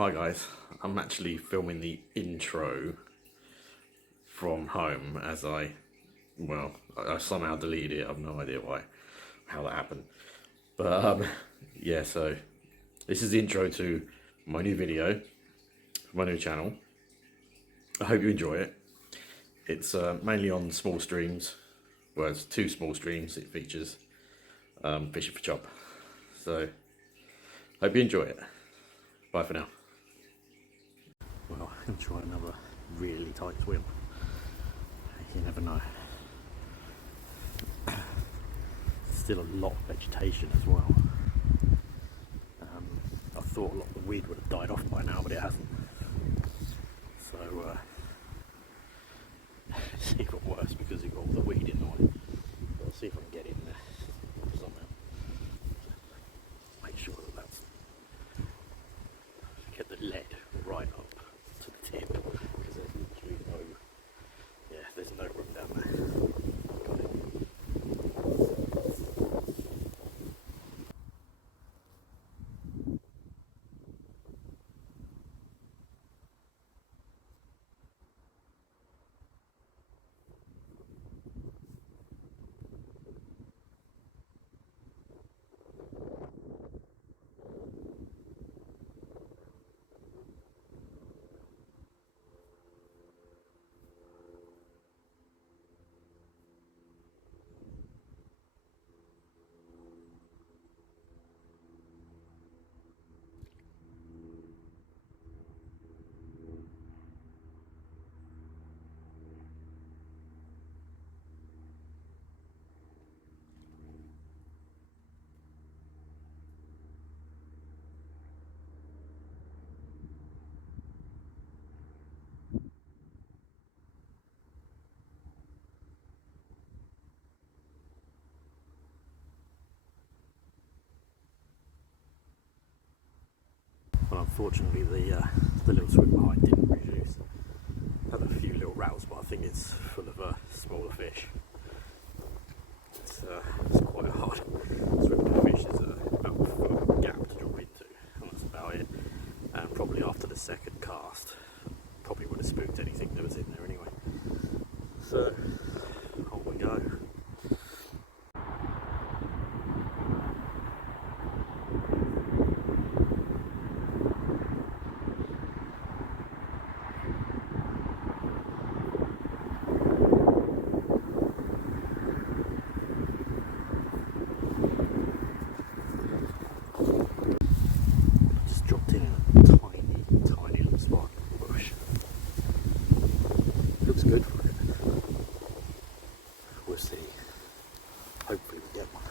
hi guys, I'm actually filming the intro from home as I somehow deleted it. I have no idea how that happened. But yeah, so this is the intro to my new video, my new channel. I hope you enjoy it. It's mainly on small streams, well it's 2 small streams it features, fishing for chub. So, hope you enjoy it. Bye for now. Well, I'm going to try another really tight swim. You never know. Still a lot of vegetation as well. I thought a lot of the weed would have died off by now, but it hasn't. So, it's even worse because you've got all the weed in the way. I'll see if I can get in there somehow. Make sure that's get the lead right up to the tip, because there's literally there's no room down there. Got it. Well, unfortunately, the little swim behind didn't reduce. Had a few little rattles, but I think it's full of smaller fish. It's quite a hard swim to fish. There's about a foot gap to drop into, and that's about it. And probably after the second cast, probably would have spooked anything that was in there anyway. So, on we go. Looks good for it. We'll see. Hopefully we get one.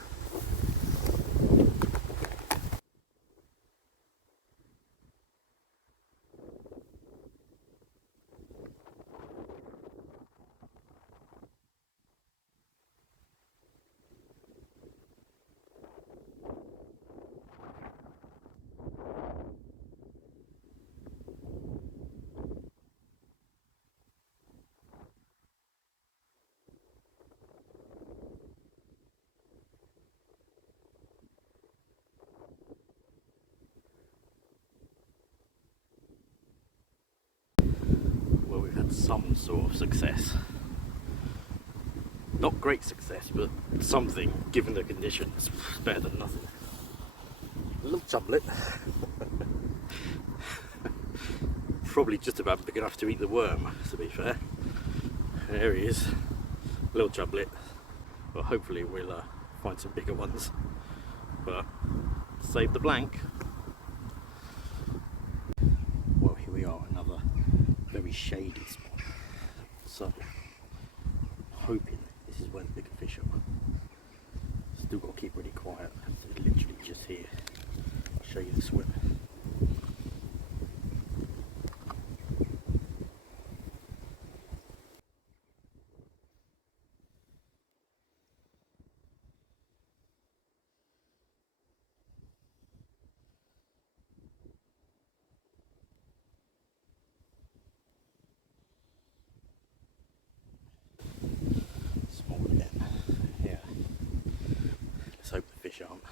Well, we've had some sort of success. Not great success, but something, given the conditions. Better than nothing. A little chublet. Probably just about big enough to eat the worm, to be fair. There he is. A little chublet. Well, hopefully we'll find some bigger ones. But save the blank. Well, here we are, another very shady spot. So, hoping this is where the bigger fish are. Still got to keep really quiet. It's literally just here. I'll show you the swim. Let's hope the fish aren't.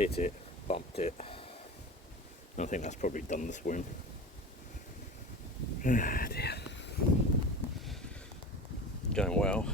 hit it, bumped it. I think that's probably done the swim. Oh dear. Going well.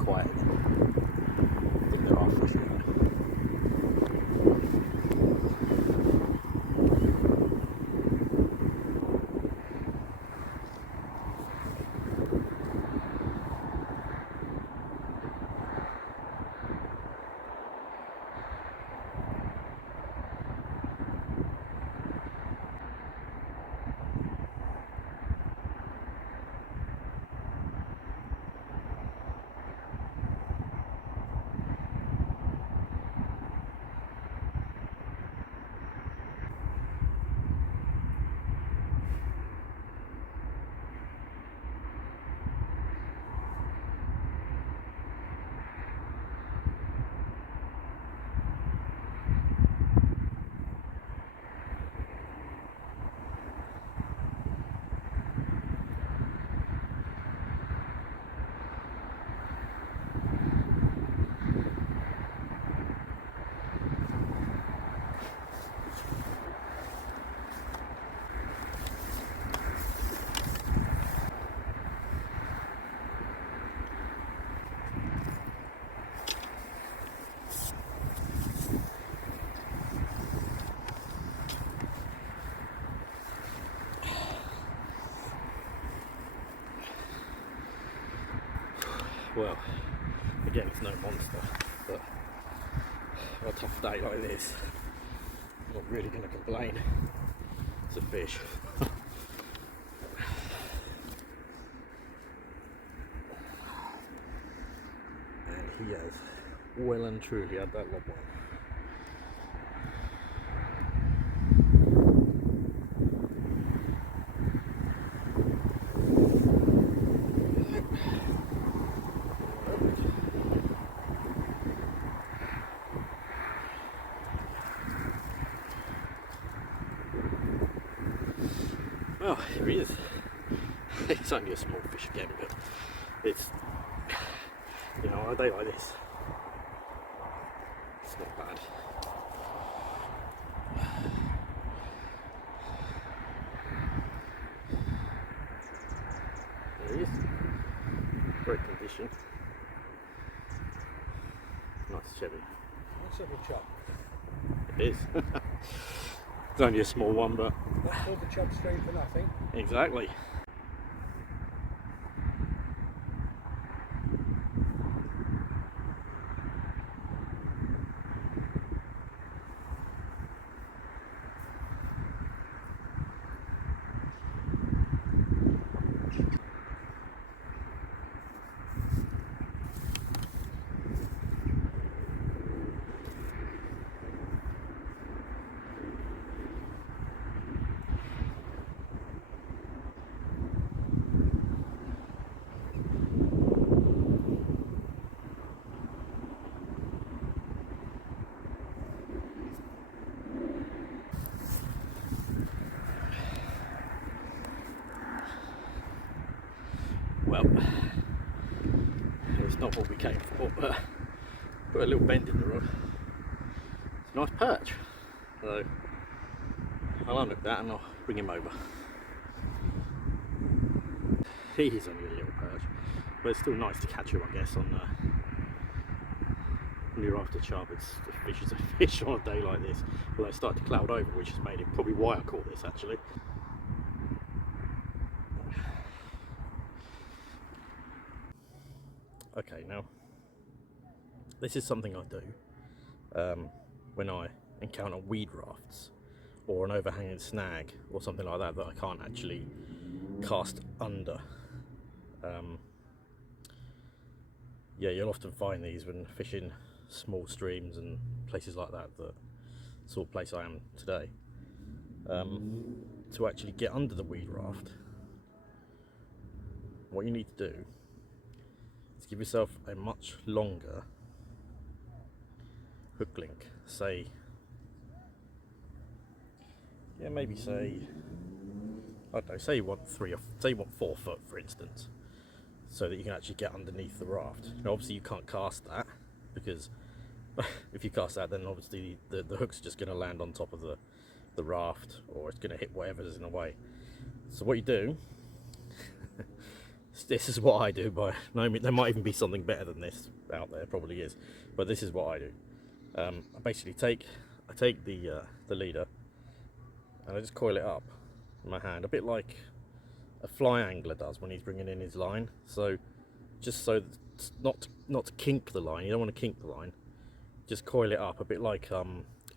Quiet. I think there are fish in there. Well, again, it's no monster, but on a tough day like this, I'm not really going to complain. It's a fish. And he has well and truly had that lob one. Well, here he is. It's only a small fish again, but it's, you know, on a day like this, it's not bad. There he is. Great condition. Nice chubby. That's a chub. It is. It's only a small one, but that's all the chub stream for nothing. Exactly. Well, it's not what we came for, but put a little bend in the rod. It's a nice perch, so I'll unhook that and I'll bring him over. He is only a little perch, but it's still nice to catch him, I guess, on when you're after chub. It's the fish is a fish on a day like this. Although it started to cloud over, which has made it probably why I caught this actually. Okay, now this is something I do when I encounter weed rafts or an overhanging snag or something like that that I can't actually cast under. Yeah, you'll often find these when fishing small streams and places like that, the sort of place I am today. To actually get under the weed raft, what you need to do is give yourself a much longer hook link. Say, yeah, maybe say, I don't know, say you want 4 foot, for instance, so that you can actually get underneath the raft. Now, obviously, you can't cast that because if you cast that, then obviously the hook's just going to land on top of the raft, or it's going to hit whatever's in the way. So what you do, this is what I do. By no means, there might even be something better than this out there, probably is, but this is what I do. I basically take the leader and I just coil it up in my hand, a bit like a fly angler does when he's bringing in his line. So just so that not to kink the line, you don't want to kink the line. Just coil it up a bit like a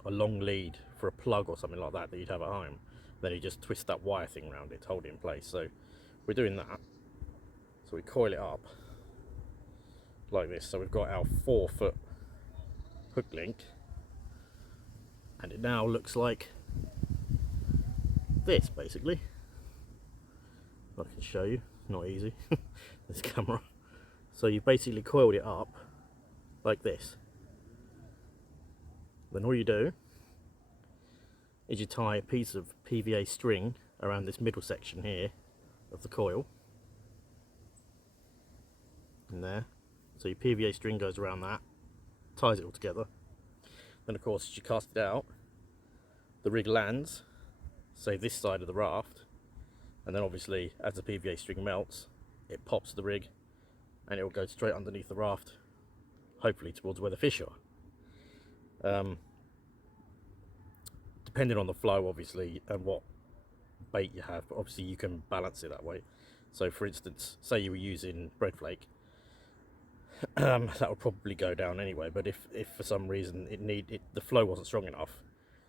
long lead for a plug or something like that you'd have at home. Then you just twist that wire thing around it to hold it in place. So we're doing that. So we coil it up like this. So we've got our 4 foot hook link, and it now looks like this basically. I can show you, not easy, this camera. So you basically coiled it up like this. Then all you do is you tie a piece of PVA string around this middle section here of the coil, in there. So your PVA string goes around that, ties it all together. Then of course as you cast it out, the rig lands, say this side of the raft, and then obviously as the PVA string melts, it pops the rig and it will go straight underneath the raft, hopefully towards where the fish are. Depending on the flow obviously and what bait you have, but obviously you can balance it that way. So for instance, say you were using bread flake, that would probably go down anyway, but if for some reason the flow wasn't strong enough,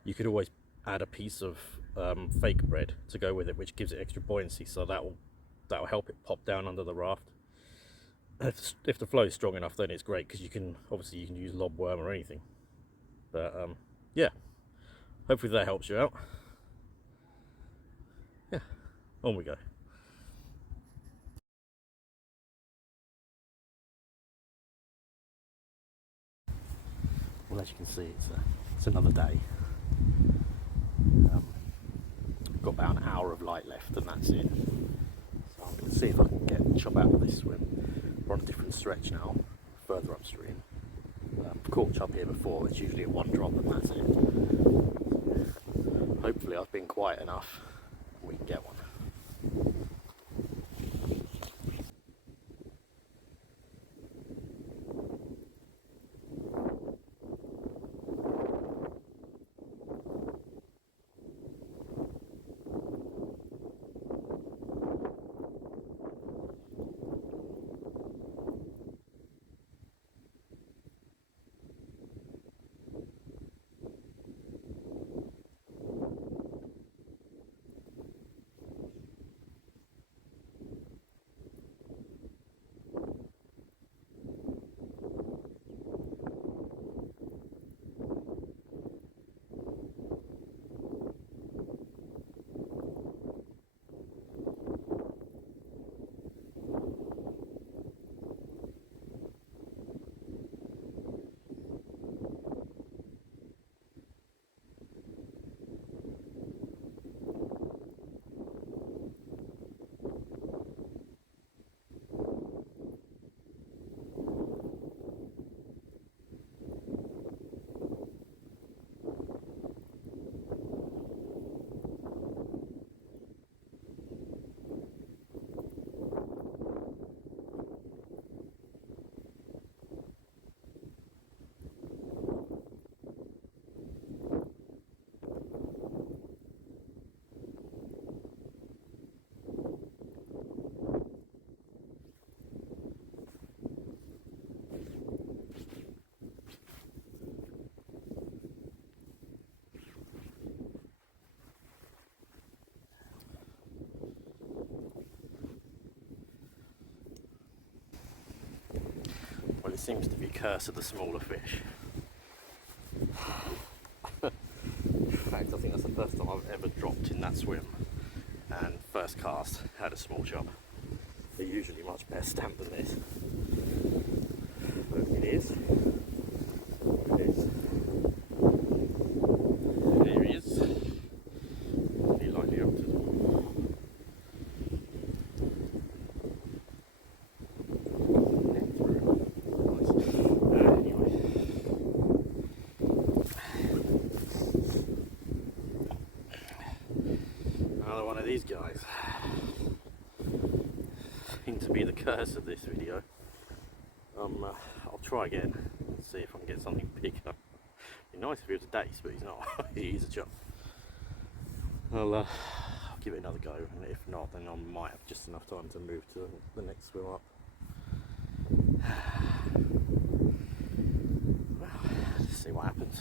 you could always add a piece of fake bread to go with it, which gives it extra buoyancy, so that will help it pop down under the raft. If the flow is strong enough, then it's great, because you can use lobworm or anything. But yeah, hopefully that helps you out. Yeah, on we go. Well, as you can see, it's another day. Got about an hour of light left, and that's it. So I'm going to see if I can get Chub out of this swim. We're on a different stretch now, further upstream. I've caught Chub here before. It's usually a 1 drop, and that's it. Hopefully, I've been quiet enough, and we can get one. Well, it seems to be curse of the smaller fish. In fact, I think that's the first time I've ever dropped in that swim and first cast had a small chub. They're usually much better stamped than this. But it is. It is. There he is. Really lightly up to them. Another one of these guys. Seems to be the curse of this video. I'll try again and see if I can get something bigger. It'd be nice if he was a dace, but he's not. He's a chub. I'll give it another go, and if not, then I might have just enough time to move to the next swim up. Well, let's see what happens.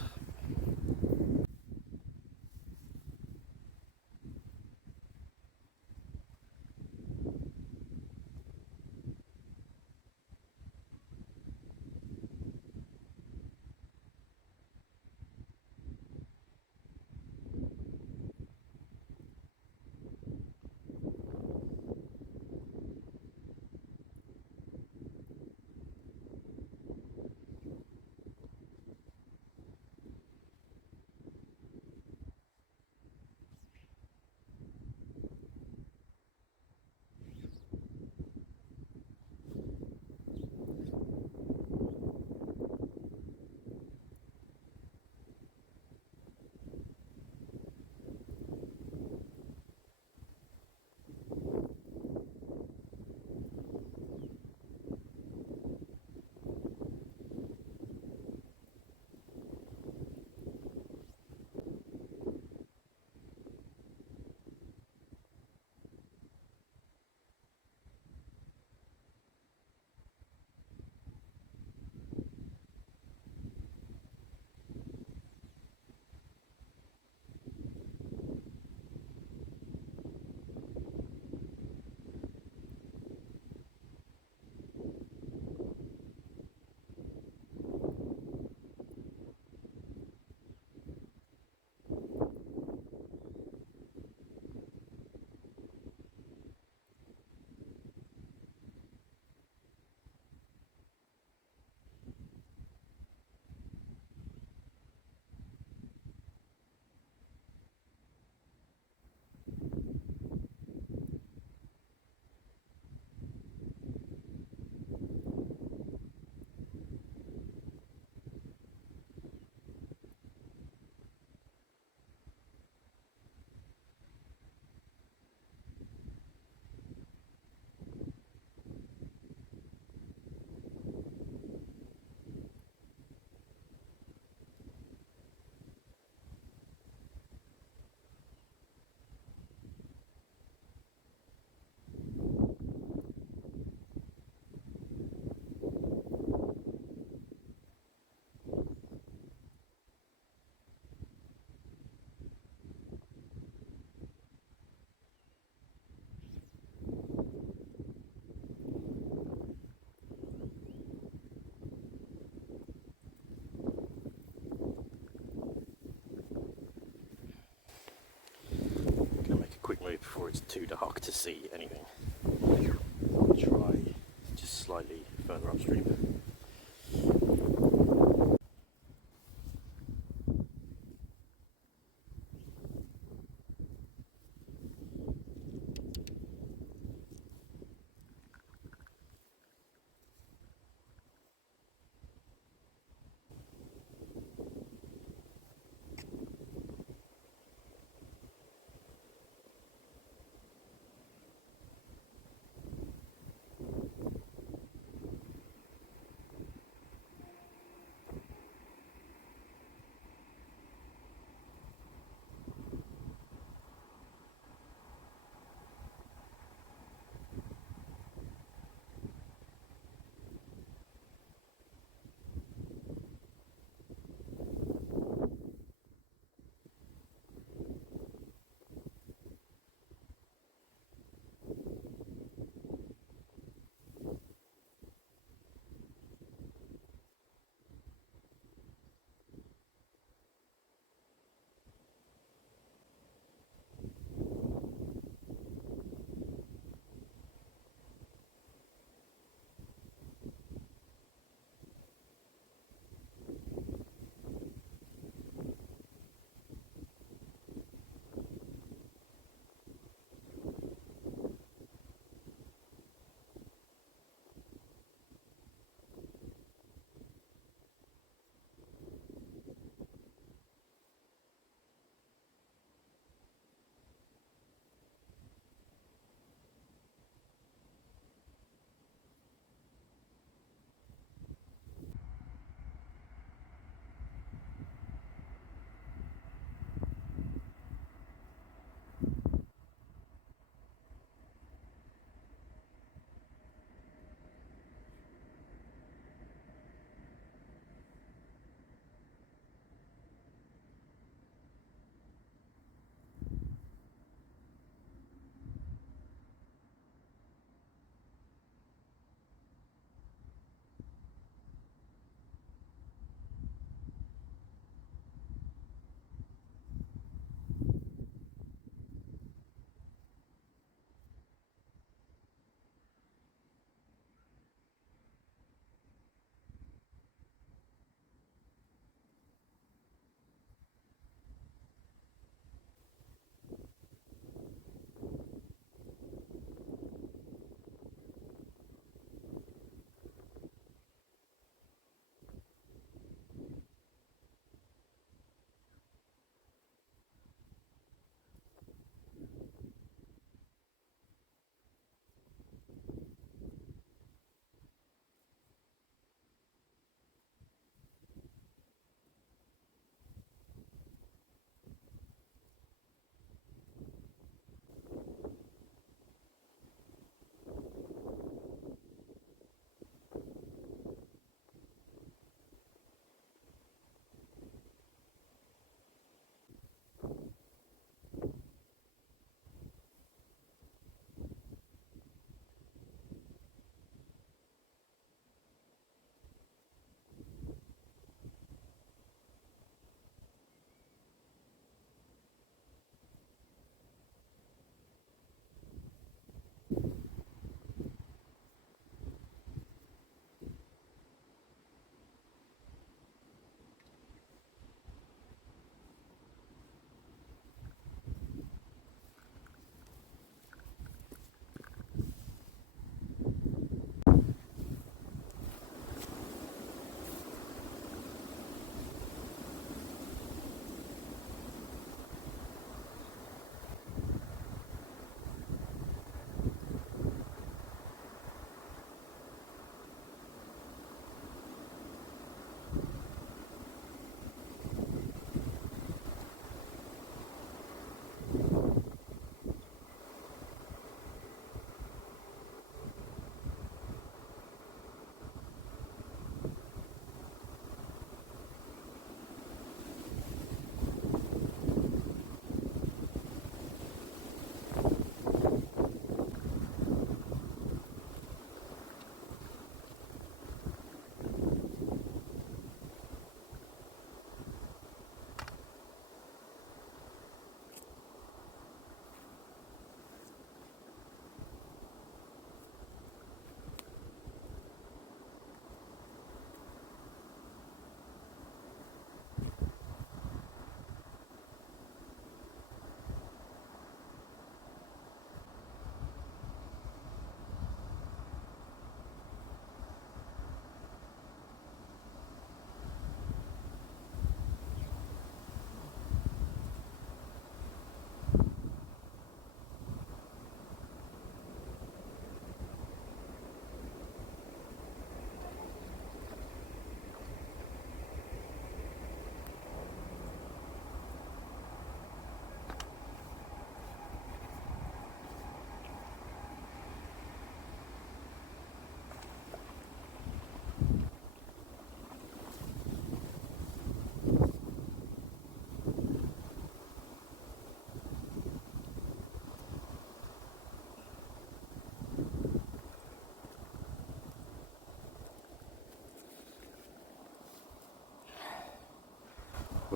Quick move before it's too dark to see anything. I'll try just slightly further upstream.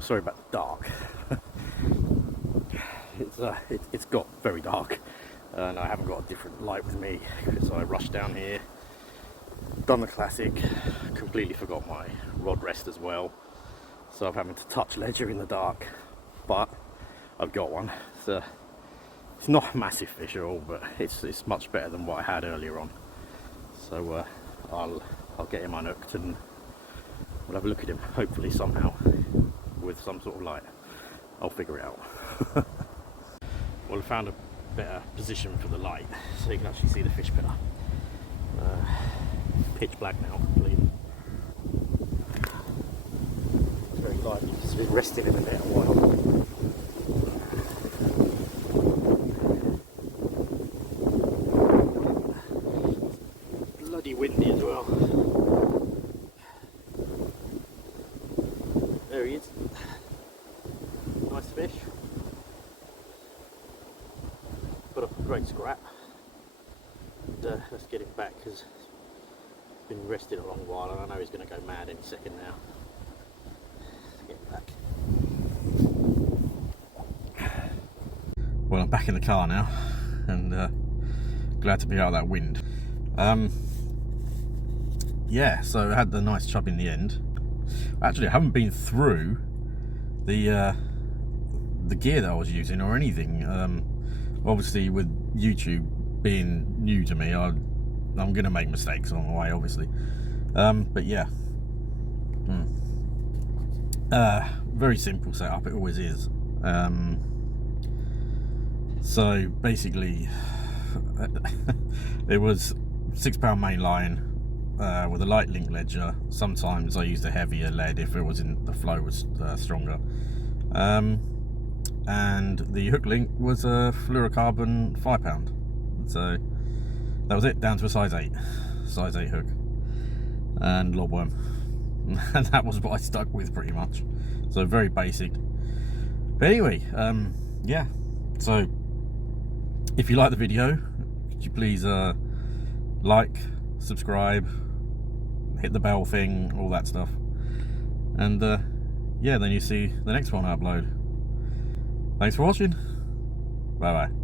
sorry about the dark. It's got very dark, and I haven't got a different light with me because I rushed down here, done the classic, completely forgot my rod rest as well, so I'm having to touch ledger in the dark, but I've got one. It's not a massive fish at all, but it's much better than what I had earlier on. So I'll get him unhooked and we'll have a look at him, hopefully somehow with some sort of light. I'll figure it out. Well, I found a better position for the light so you can actually see the fish better. Pitch black now, completely. It's very lively, it's been resting in the net a while. Bloody windy as well. There he is. Nice fish. Put up a great scrap. And, let's get him back because he's been resting a long while and I know he's going to go mad any second now. Let's get him back. Well, I'm back in the car now and glad to be out of that wind. Yeah, so I had the nice chub in the end. Actually, I haven't been through the gear that I was using or anything. Obviously, with YouTube being new to me, I'm going to make mistakes along the way, obviously. But yeah, very simple setup. It always is. So basically, it was £6 main line. With a light link ledger. Sometimes I used a heavier lead if it was in the flow was stronger, and the hook link was a fluorocarbon £5. So that was it, down to a size 8 hook and lobworm, and that was what I stuck with pretty much. So very basic. But anyway, yeah. So if you like the video, could you please like, subscribe, hit the bell thing, all that stuff, and yeah, then you see the next one I upload. Thanks for watching. Bye bye.